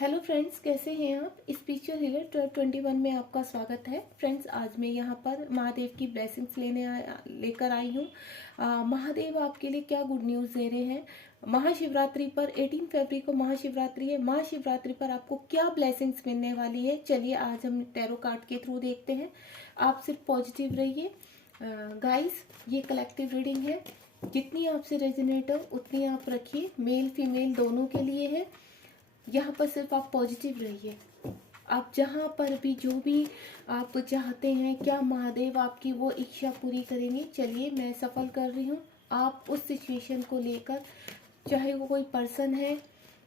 Hello friends, कैसे हैं आप। स्पिरिचुअल हीलर 21 में आपका स्वागत है। फ्रेंड्स, आज मैं यहाँ पर महादेव की ब्लेसिंग्स लेकर आई हूँ। महादेव आपके लिए क्या गुड न्यूज़ दे रहे हैं। महाशिवरात्रि पर 18 फरवरी को महाशिवरात्रि है। महाशिवरात्रि पर आपको क्या ब्लेसिंग्स मिलने वाली है, चलिए आज हम टैरो कार्ड के थ्रू देखते हैं। आप सिर्फ पॉजिटिव रहिए गाइस। ये कलेक्टिव रीडिंग है, जितनी आपसे रेजोनेट हो उतनी आप रखिए। मेल फीमेल दोनों के लिए है। यहाँ पर सिर्फ आप पॉजिटिव रहिए। आप जहाँ पर भी जो भी आप चाहते हैं, क्या महादेव आपकी वो इच्छा पूरी करेंगे। चलिए मैं सफल कर रही हूँ। आप उस सिचुएशन को लेकर, चाहे वो कोई पर्सन है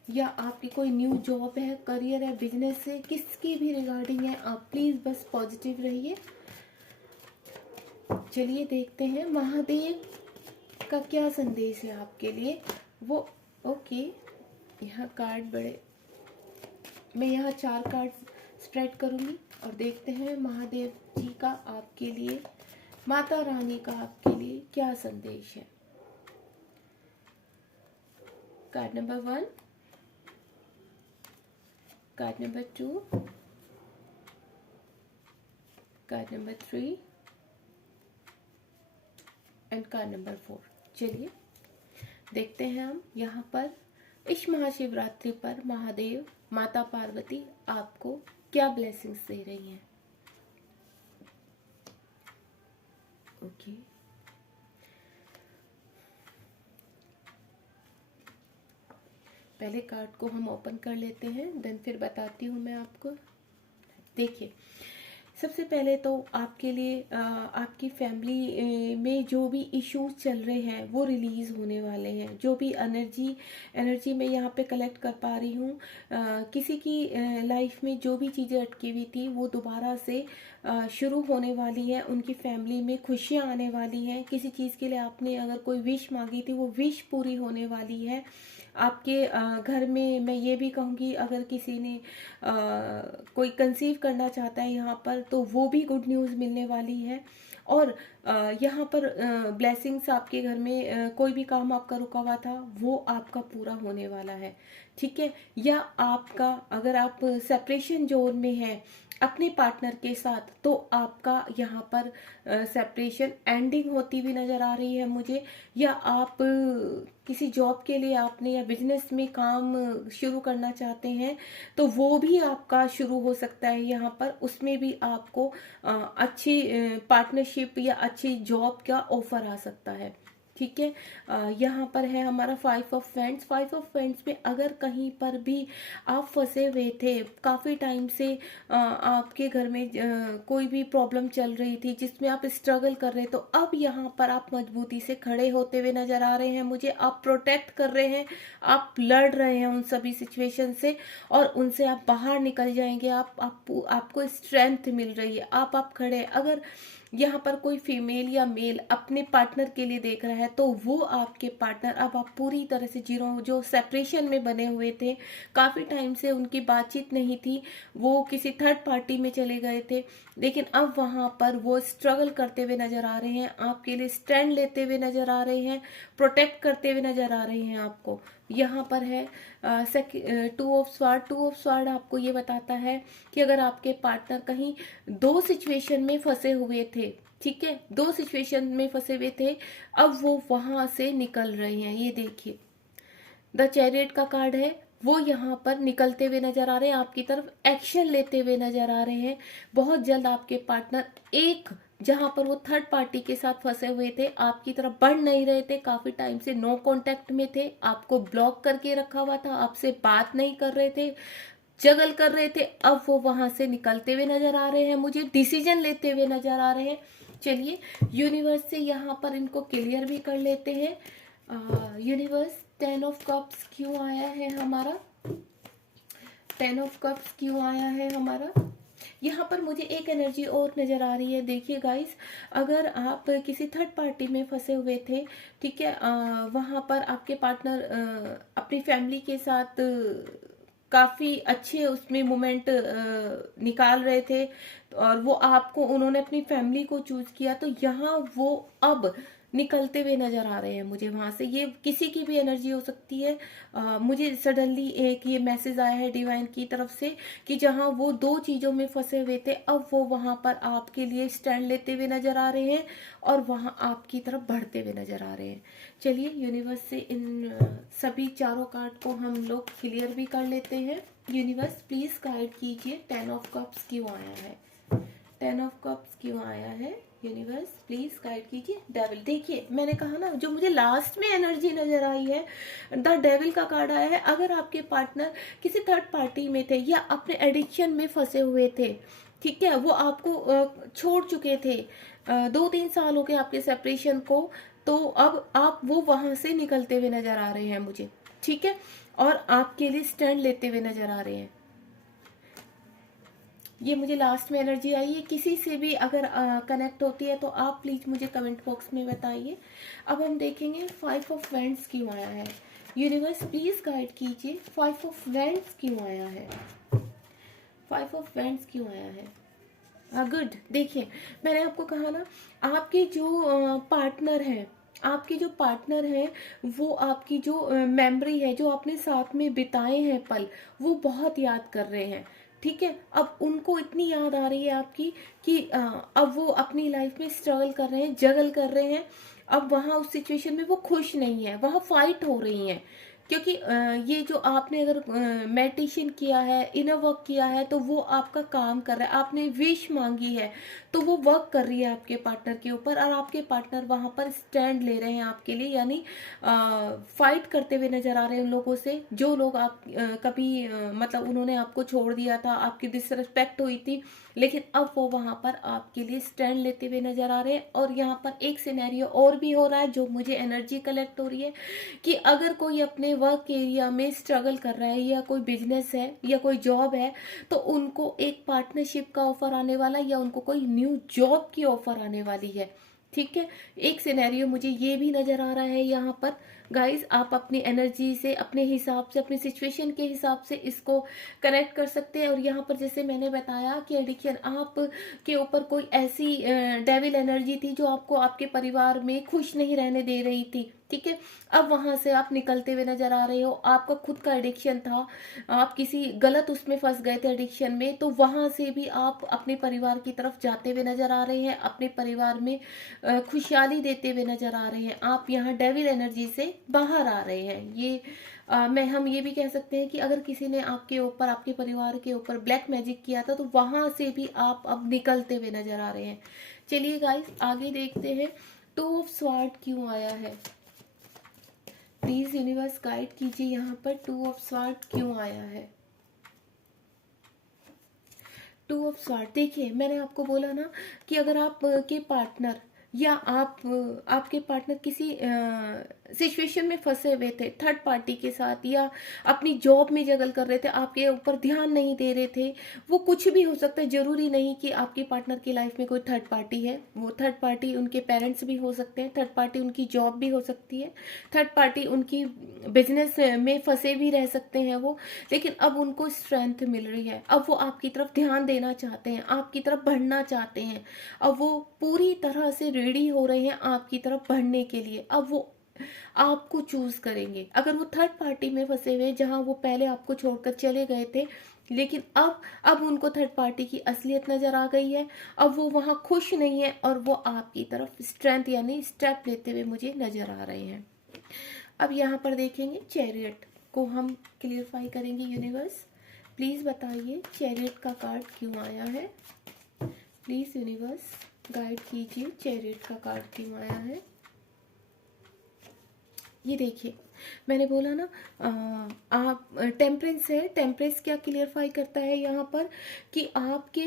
या आपकी कोई न्यू जॉब है, करियर है, बिजनेस है, किसकी भी रिगार्डिंग है, आप प्लीज़ बस पॉजिटिव रहिए। चलिए देखते हैं महादेव का क्या संदेश है आपके लिए। वो ओके, यहाँ कार्ड बड़े, मैं यहाँ 4 कार्ड स्प्रेड करूँगी और देखते हैं महादेव जी का आपके लिए, माता रानी का आपके लिए क्या संदेश है। Card number 1, card number 2, card number 3 and card number 4। चलिए देखते हैं हम यहाँ पर इस महाशिवरात्रि पर महादेव माता पार्वती आपको क्या ब्लेसिंग्स दे रही हैं। ओके, पहले कार्ड को हम ओपन कर लेते हैं, देन फिर बताती हूँ मैं आपको। देखिए, सबसे पहले तो आपके लिए आपकी फैमिली में जो भी इश्यूज चल रहे हैं वो रिलीज होने वाले हैं। जो भी एनर्जी मैं यहाँ पे कलेक्ट कर पा रही हूँ, किसी की लाइफ में जो भी चीज़ें अटकी हुई थी वो दोबारा से शुरू होने वाली है। उनकी फैमिली में खुशियाँ आने वाली हैं। किसी चीज़ के लिए आपने अगर कोई विश मांगी थी वो विश पूरी होने वाली है। आपके घर में मैं ये भी कहूँगी, अगर किसी ने कोई कंसीव करना चाहता है यहाँ पर, तो वो भी गुड न्यूज़ मिलने वाली है। और यहाँ पर ब्लेसिंग्स आपके घर में, कोई भी काम आपका रुका हुआ था वो आपका पूरा होने वाला है, ठीक है। या आपका, अगर आप सेपरेशन जोन में हैं अपने पार्टनर के साथ, तो आपका यहाँ पर सेपरेशन एंडिंग होती हुई नज़र आ रही है मुझे। या आप किसी जॉब के लिए आपने या बिजनेस में काम शुरू करना चाहते हैं, तो वो भी आपका शुरू हो सकता है यहाँ पर। उसमें भी आपको अच्छी पार्टनरशिप या अच्छी जॉब का ऑफर आ सकता है, ठीक है। यहाँ पर है हमारा 5 ऑफ फ्रेंड्स। 5 ऑफ फ्रेंड्स में अगर कहीं पर भी आप फंसे हुए थे, काफ़ी टाइम से आपके घर में कोई भी प्रॉब्लम चल रही थी जिसमें आप स्ट्रगल कर रहे, तो अब यहाँ पर आप मजबूती से खड़े होते हुए नजर आ रहे हैं मुझे। आप प्रोटेक्ट कर रहे हैं, आप लड़ रहे हैं उन सभी सिचुएशन से और उनसे आप बाहर निकल जाएंगे। आपको स्ट्रेंथ मिल रही है, आप खड़े हैं। अगर यहाँ पर कोई फीमेल या मेल अपने पार्टनर के लिए देख रहा है, तो वो आपके पार्टनर, अब आप पूरी तरह से जो सेपरेशन में बने हुए थे, काफ़ी टाइम से उनकी बातचीत नहीं थी, वो किसी थर्ड पार्टी में चले गए थे, लेकिन अब वहाँ पर वो स्ट्रगल करते हुए नजर आ रहे हैं, आपके लिए स्टैंड लेते हुए नजर आ रहे हैं, प्रोटेक्ट करते हुए नजर आ रहे हैं आपको। यहाँ पर है 2 ऑफ स्वार्ड। 2 ऑफ स्वार्ड आपको ये बताता है कि अगर आपके पार्टनर कहीं 2 सिचुएशन में फंसे हुए थे, ठीक है, 2 सिचुएशन में फंसे हुए थे, अब वो वहां से निकल रहे हैं। ये देखिए, द चैरियट का कार्ड है, वो यहाँ पर निकलते हुए नजर आ रहे हैं, आपकी तरफ एक्शन लेते हुए नजर आ रहे हैं। बहुत जल्द आपके पार्टनर, एक जहां पर वो थर्ड पार्टी के साथ फंसे हुए थे, आपकी तरफ बढ़ नहीं रहे थे, काफी टाइम से नो कांटेक्ट में थे, आपको ब्लॉक करके रखा हुआ था, आपसे बात नहीं कर रहे थे, जगल कर रहे थे, अब वो वहां से निकलते हुए नजर आ रहे हैं मुझे, डिसीजन लेते हुए नजर आ रहे हैं। चलिए यूनिवर्स से यहाँ पर इनको क्लियर भी कर लेते हैं। यूनिवर्स, 10 ऑफ कप्स क्यों आया है हमारा, 10 ऑफ कप्स क्यों आया है हमारा। यहाँ पर मुझे एक एनर्जी और नजर आ रही है। देखिए गाइस, अगर आप किसी थर्ड पार्टी में फंसे हुए थे, ठीक है, वहां पर आपके पार्टनर अपनी फैमिली के साथ काफी अच्छे उसमें मोमेंट निकाल रहे थे और वो आपको, उन्होंने अपनी फैमिली को चूज किया, तो यहाँ वो अब निकलते हुए नजर आ रहे हैं मुझे वहां से। ये किसी की भी एनर्जी हो सकती है। मुझे सडनली एक ये मैसेज आया है डिवाइन की तरफ से कि जहां वो दो चीजों में फंसे हुए थे, अब वो वहां पर आपके लिए स्टैंड लेते हुए नजर आ रहे हैं और वहां आपकी तरफ बढ़ते हुए नजर आ रहे हैं। चलिए यूनिवर्स से इन सभी चारों कार्ड को हम लोग क्लियर भी कर लेते हैं। यूनिवर्स प्लीज गाइड कीजिए 10 ऑफ कप्स क्यों आया है, 10 ऑफ कप्स क्यों आया है। यूनिवर्स प्लीज गाइड कीजिए। डेविल, देखिए मैंने कहा ना, जो मुझे लास्ट में एनर्जी नजर आई है द डेविल का कार्ड आया है। अगर आपके पार्टनर किसी थर्ड पार्टी में थे या अपने एडिक्शन में फंसे हुए थे, ठीक है, वो आपको छोड़ चुके थे, 2-3 साल हो गए आपके सेपरेशन को, तो अब आप वो वहां से निकलते हुए नजर आ रहे हैं मुझे, ठीक है, और आपके लिए स्टैंड लेते हुए नजर आ रहे हैं। ये मुझे लास्ट में एनर्जी आई है। किसी से भी अगर कनेक्ट होती है तो आप प्लीज मुझे कमेंट बॉक्स में बताइए। अब हम देखेंगे 5 ऑफ वैंड्स क्यों आया है। यूनिवर्स प्लीज गाइड कीजिए 5 ऑफ वैंड्स क्यों आया है, 5 ऑफ वैंड्स क्यों आया है। हाँ गुड, देखिए मैंने आपको कहा ना, आपके जो पार्टनर हैं, आपके जो पार्टनर हैं वो आपकी जो मेमोरी है, जो आपने साथ में बिताए हैं पल, वो बहुत याद कर रहे हैं, ठीक है। अब उनको इतनी याद आ रही है आपकी कि अब वो अपनी लाइफ में स्ट्रगल कर रहे हैं, जगल कर रहे हैं। अब वहाँ उस सिचुएशन में वो खुश नहीं है, वहाँ फाइट हो रही है, क्योंकि ये जो आपने अगर मेडिटेशन किया है, इनर वर्क किया है, तो वो आपका काम कर रहा है। आपने विश मांगी है तो वो वर्क कर रही है आपके पार्टनर के ऊपर, और आपके पार्टनर वहां पर स्टैंड ले रहे हैं आपके लिए, यानी फाइट करते हुए नजर आ रहे हैं उन लोगों से जो लोग आप कभी मतलब उन्होंने आपको छोड़ दिया था, आपकी डिसरिस्पेक्ट हुई थी, लेकिन अब वो वहां पर आपके लिए स्टैंड लेते हुए नजर आ रहे हैं। और यहाँ पर एक सिनेरियो और भी हो रहा है जो मुझे एनर्जी कलेक्ट हो रही है कि अगर कोई अपने वर्क एरिया में स्ट्रगल कर रहा है, या कोई बिजनेस है या कोई जॉब है, तो उनको एक पार्टनरशिप का ऑफर आने वाला है या उनको कोई न्यू जॉब की ऑफर आने वाली है, ठीक है। एक सिनेरियो मुझे ये भी नजर आ रहा है यहाँ पर। गाइस आप अपनी एनर्जी से, अपने हिसाब से, अपनी सिचुएशन के हिसाब से इसको कनेक्ट कर सकते हैं। और यहाँ पर जैसे मैंने बताया कि एडिक्शन आप के ऊपर कोई ऐसी डेविल एनर्जी थी जो आपको आपके परिवार में खुश नहीं रहने दे रही थी, ठीक है। अब वहां से आप निकलते हुए नजर आ रहे हो। आपका खुद का एडिक्शन था, आप किसी गलत उसमें फंस गए थे एडिक्शन में, तो वहां से भी आप अपने परिवार की तरफ जाते हुए नजर आ रहे हैं, अपने परिवार में खुशहाली देते हुए नजर आ रहे हैं। आप यहाँ डेविल एनर्जी से बाहर आ रहे हैं। ये हम ये भी कह सकते हैं कि अगर किसी ने आपके ऊपर, आपके परिवार के ऊपर ब्लैक मैजिक किया था, तो वहां से भी आप अब निकलते हुए नजर आ रहे हैं। चलिए गाइस आगे देखते हैं 2 ऑफ स्वॉर्ड क्यों आया है। प्लीज यूनिवर्स गाइड कीजिए यहाँ पर 2 ऑफ स्वॉर्ड क्यों आया है। 2 ऑफ स्वॉर्ड, देखिए मैंने आपको बोला ना कि अगर आप के पार्टनर या आपके पार्टनर किसी सिचुएशन में फंसे हुए थे थर्ड पार्टी के साथ, या अपनी जॉब में जगल कर रहे थे, आपके ऊपर ध्यान नहीं दे रहे थे, वो कुछ भी हो सकता है। जरूरी नहीं कि आपके पार्टनर की लाइफ में कोई थर्ड पार्टी है। वो थर्ड पार्टी उनके पेरेंट्स भी हो सकते हैं, थर्ड पार्टी उनकी जॉब भी हो सकती है, थर्ड पार्टी उनकी बिजनेस में फंसे भी रह सकते हैं वो। लेकिन अब उनको स्ट्रेंथ मिल रही है, अब वो आपकी तरफ ध्यान देना चाहते हैं, आपकी तरफ बढ़ना चाहते हैं। अब वो पूरी तरह से रेडी हो रहे हैं आपकी तरफ बढ़ने के लिए। अब वो आपको चूज करेंगे। अगर वो थर्ड पार्टी में फंसे हुए जहां वो पहले आपको छोड़कर चले गए थे, लेकिन अब उनको थर्ड पार्टी की असलियत नजर आ गई है, अब वो वहां खुश नहीं है और वो आपकी तरफ स्ट्रेंथ यानी स्टेप लेते हुए मुझे नजर आ रहे हैं। अब यहाँ पर देखेंगे चैरियट को हम क्लियरफाई करेंगे। यूनिवर्स प्लीज बताइए चैरियट का कार्ड क्यों आया है। प्लीज यूनिवर्स गाइड कीजिए चैरियट का कार्ड क्यों आया है। ये देखिए मैंने बोला ना, आप टेम्परेंस है। टेम्परेंस क्या क्लियरफाई करता है यहाँ पर कि आपके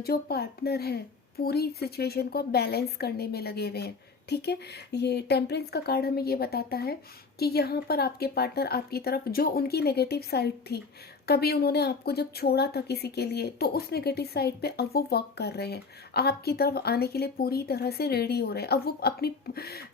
जो पार्टनर है पूरी सिचुएशन को बैलेंस करने में लगे हुए हैं, ठीक है। ये टेम्परेंस का कार्ड हमें ये बताता है कि यहाँ पर आपके पार्टनर आपकी तरफ जो उनकी नेगेटिव साइड थी, कभी उन्होंने आपको जब छोड़ा था किसी के लिए, तो उस नेगेटिव साइड पे अब वो वर्क कर रहे हैं, आपकी तरफ आने के लिए पूरी तरह से रेडी हो रहे हैं। अब वो अपनी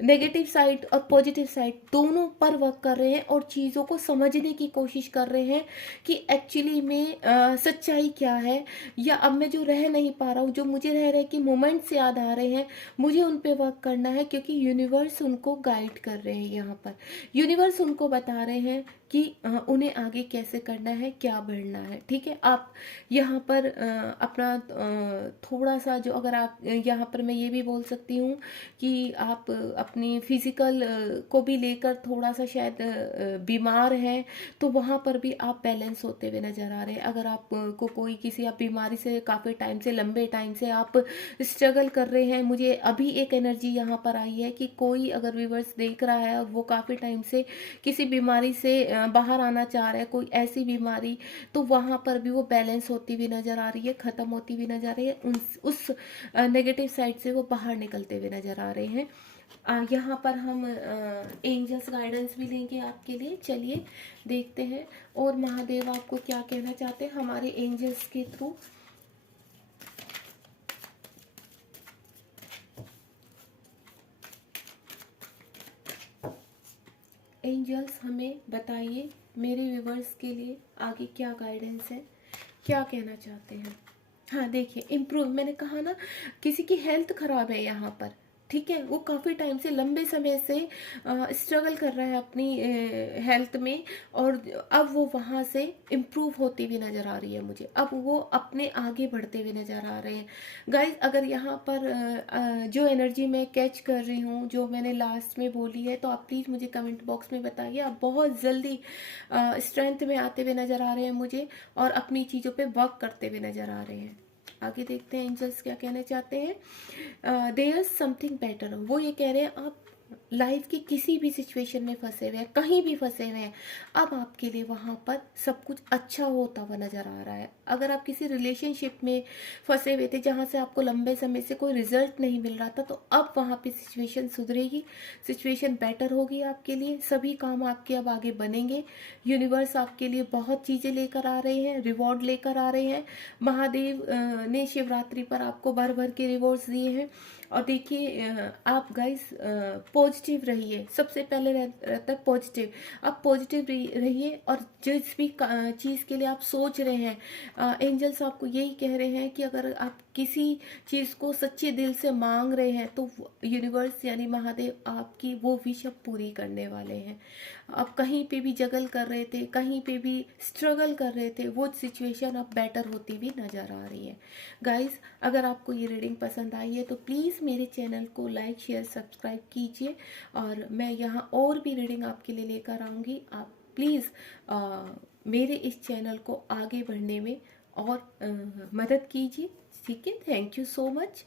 नेगेटिव साइड और पॉजिटिव साइड दोनों पर वर्क कर रहे हैं और चीज़ों को समझने की कोशिश कर रहे हैं कि एक्चुअली में सच्चाई क्या है, या अब मैं जो रह नहीं पा रहा हूँ, जो मुझे रह रहे कि मोमेंट्स याद आ रहे हैं, मुझे उन पे वर्क करना है, क्योंकि यूनिवर्स उनको गाइड कर रहे हैं। यहाँ पर यूनिवर्स उनको बता रहे हैं कि उन्हें आगे कैसे करना है, क्या बढ़ना है। ठीक है, आप यहाँ पर अपना थोड़ा सा जो, अगर आप यहाँ पर मैं ये भी बोल सकती हूँ कि आप अपनी फिजिकल को भी लेकर थोड़ा सा शायद बीमार हैं, तो वहाँ पर भी आप बैलेंस होते हुए नज़र आ रहे हैं। अगर आप को कोई किसी आप बीमारी से काफ़ी टाइम से, लंबे टाइम से आप स्ट्रगल कर रहे हैं, मुझे अभी एक एनर्जी यहाँ पर आई है कि कोई अगर व्यूअर्स देख रहा है और वो काफ़ी टाइम से किसी बीमारी से बाहर आना चाह रहा है, कोई ऐसी बीमारी, तो वहाँ पर भी वो बैलेंस होती हुई नज़र आ रही है, ख़त्म होती हुई नज़र आ रही है, उस नेगेटिव साइड से वो बाहर निकलते हुए नज़र आ रहे हैं। यहाँ पर हम एंजल्स गाइडेंस भी लेंगे आपके लिए। चलिए देखते हैं और महादेव आपको क्या कहना चाहते हैं हमारे एंजल्स के थ्रू। एंजल्स हमें बताइए मेरे व्यूवर्स के लिए आगे क्या गाइडेंस है, क्या कहना चाहते हैं। हाँ देखिए, इम्प्रूव, मैंने कहा ना किसी की हेल्थ खराब है यहाँ पर, ठीक है, वो काफ़ी टाइम से, लंबे समय से स्ट्रगल कर रहा है अपनी हेल्थ में, और अब वो वहाँ से इम्प्रूव होती हुई नज़र आ रही है मुझे, अब वो अपने आगे बढ़ते हुए नज़र आ रहे हैं। गाइस, अगर यहाँ पर जो एनर्जी मैं कैच कर रही हूँ, जो मैंने लास्ट में बोली है, तो आप प्लीज़ मुझे कमेंट बॉक्स में बताइए। आप बहुत जल्दी स्ट्रेंथ में आते हुए नज़र आ रहे हैं मुझे, और अपनी चीज़ों पे वर्क करते हुए नज़र आ रहे हैं। आगे देखते हैं एंजल्स क्या कहना चाहते हैं। देयर समथिंग बेटर, वो ये कह रहे हैं आप लाइफ की किसी भी सिचुएशन में फंसे हुए हैं, कहीं भी फंसे हुए हैं, अब आपके लिए वहाँ पर सब कुछ अच्छा होता हुआ नज़र आ रहा है। अगर आप किसी रिलेशनशिप में फंसे हुए थे जहाँ से आपको लंबे समय से कोई रिजल्ट नहीं मिल रहा था, तो अब वहाँ पे सिचुएशन सुधरेगी, सिचुएशन बेटर होगी आपके लिए, सभी काम आपके अब आगे बनेंगे। यूनिवर्स आपके लिए बहुत चीज़ें लेकर आ रहे हैं, रिवॉर्ड लेकर आ रहे हैं। महादेव ने शिवरात्रि पर आपको भर भर के रिवॉर्ड्स दिए हैं। और देखिए, आप गाइस पॉजिटिव रहिए, सबसे पहले रहता है पॉजिटिव। आप पॉजिटिव रहिए, और जिस भी चीज़ के लिए आप सोच रहे हैं, एंजल्स आपको यही कह रहे हैं कि अगर आप किसी चीज़ को सच्चे दिल से मांग रहे हैं, तो यूनिवर्स यानी महादेव आपकी वो विश अब पूरी करने वाले हैं। आप कहीं पे भी जगल कर रहे थे, कहीं पे भी स्ट्रगल कर रहे थे, वो सिचुएशन अब बेटर होती हुई नज़र आ रही है। गाइस, अगर आपको ये रीडिंग पसंद आई है तो प्लीज़ मेरे चैनल को लाइक, शेयर, सब्सक्राइब कीजिए, और मैं यहाँ और भी रीडिंग आपके लिए लेकर आऊँगी। आप प्लीज़ मेरे इस चैनल को आगे बढ़ने में और मदद कीजिए। ठीक है, थैंक यू सो मच।